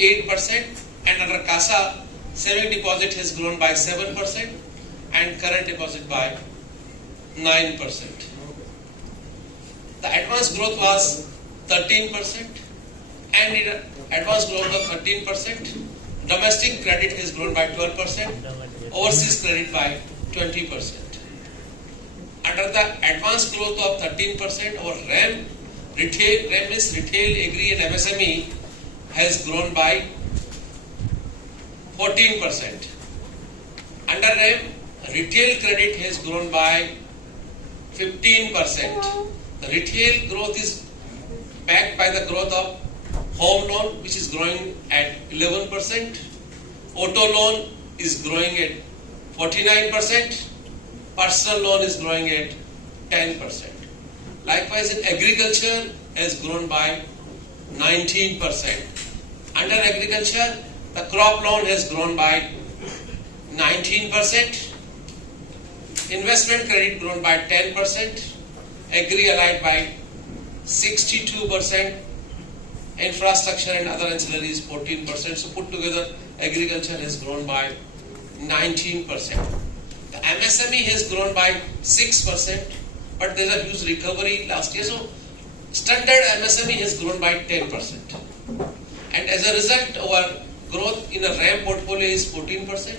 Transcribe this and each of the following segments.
8%, and under CASA, saving deposit has grown by 7% and current deposit by 9%. The advance growth was 13%, and in advance growth of 13%, domestic credit has grown by 12%, overseas credit by 20%. Under the advance growth of 13%, our RAM is retail, agri and MSME has grown by 14%. Under RAM, retail credit has grown by 15%. The retail growth is backed by the growth of home loan, which is growing at 11%. Auto loan is growing at 49%. Personal loan is growing at 10%. Likewise, in agriculture has grown by 19%. Under agriculture, the crop loan has grown by 19%. Investment credit grown by 10%. Agri allied by 62%. Infrastructure and other ancillaries 14%. So put together, agriculture has grown by 19%. The MSME has grown by 6%, but there is a huge recovery last year. So standard MSME has grown by 10%. And as a result, our growth in the RAM portfolio is 14%.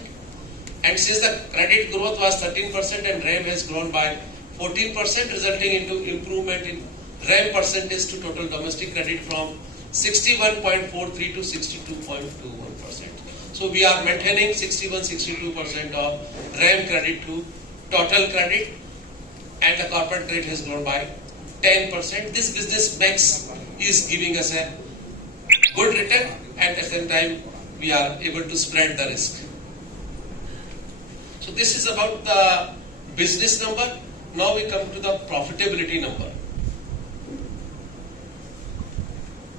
And since the credit growth was 13% and RAM has grown by 14%, resulting into improvement in RAM percentage to total domestic credit from 61.43 to 62.21%. So we are maintaining 61-62% of RAM credit to total credit, and the corporate credit has grown by 10%. This business mix is giving us a good return, and at the same time we are able to spread the risk. So this is about the business number. Now we come to the profitability number.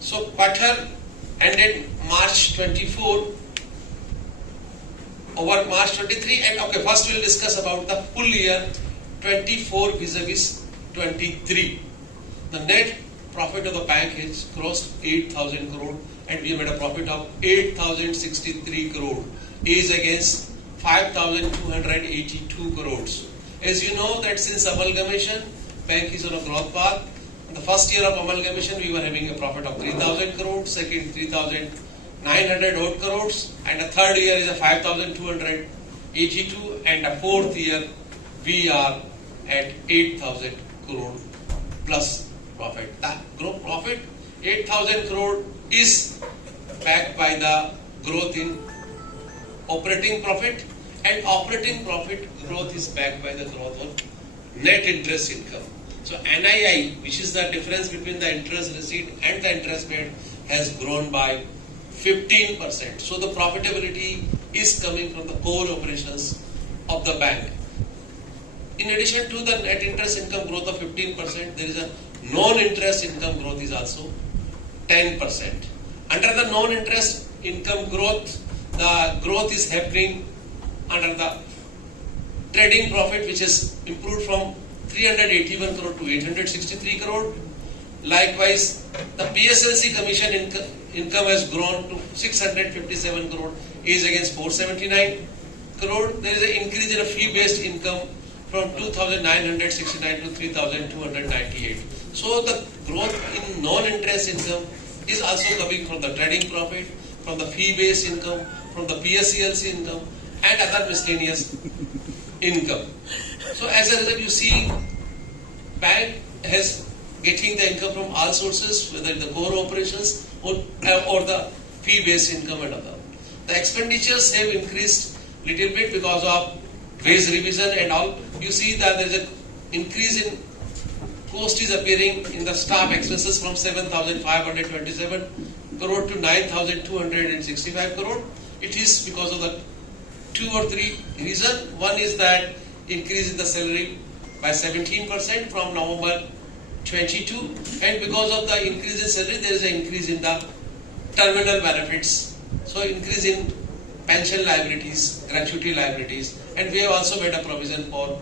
So quarter ended March 24 over March 23, and okay, first we will discuss about the full year 24 vis-a-vis 23. The net profit of the bank has crossed 8,000 crore, and we have made a profit of 8,063 crore, is against 5,282 crores. As you know that since amalgamation, bank is on a growth path. In the first year of amalgamation, we were having a profit of 3,000 crores, second 3,900 odd crores, and the third year is a 5,282, and the fourth year we are at 8,000 crore plus profit. The growth profit 8,000 crore is backed by the growth in operating profit, and operating profit growth is backed by the growth of net interest income. So NII, which is the difference between the interest receipt and the interest paid, has grown by 15%. So the profitability is coming from the core operations of the bank. In addition to the net interest income growth of 15%, there is a non-interest income growth is also 10%. Under the non-interest income growth, the growth is happening under the trading profit, which has improved from 381 crore to 863 crore. Likewise, the PSLC commission income has grown to 657 crore, is against 479 crore. There is an increase in a fee-based income from 2,969 to 3,298. So the growth in non-interest income is also coming from the trading profit, from the fee-based income, from the PSLC income, and other miscellaneous income. So as a result, you see, bank has getting the income from all sources, whether the core operations or the fee-based income and other. The expenditures have increased little bit because of wage revision and all. You see that there is an increase in cost is appearing in the staff expenses from 7,527 crore to 9,265 crore. It is because of the 2 or 3 reasons. One is that increase in the salary by 17% from November 22, and because of the increase in salary, there is an increase in the terminal benefits. So increase in pension liabilities, gratuity liabilities, and we have also made a provision for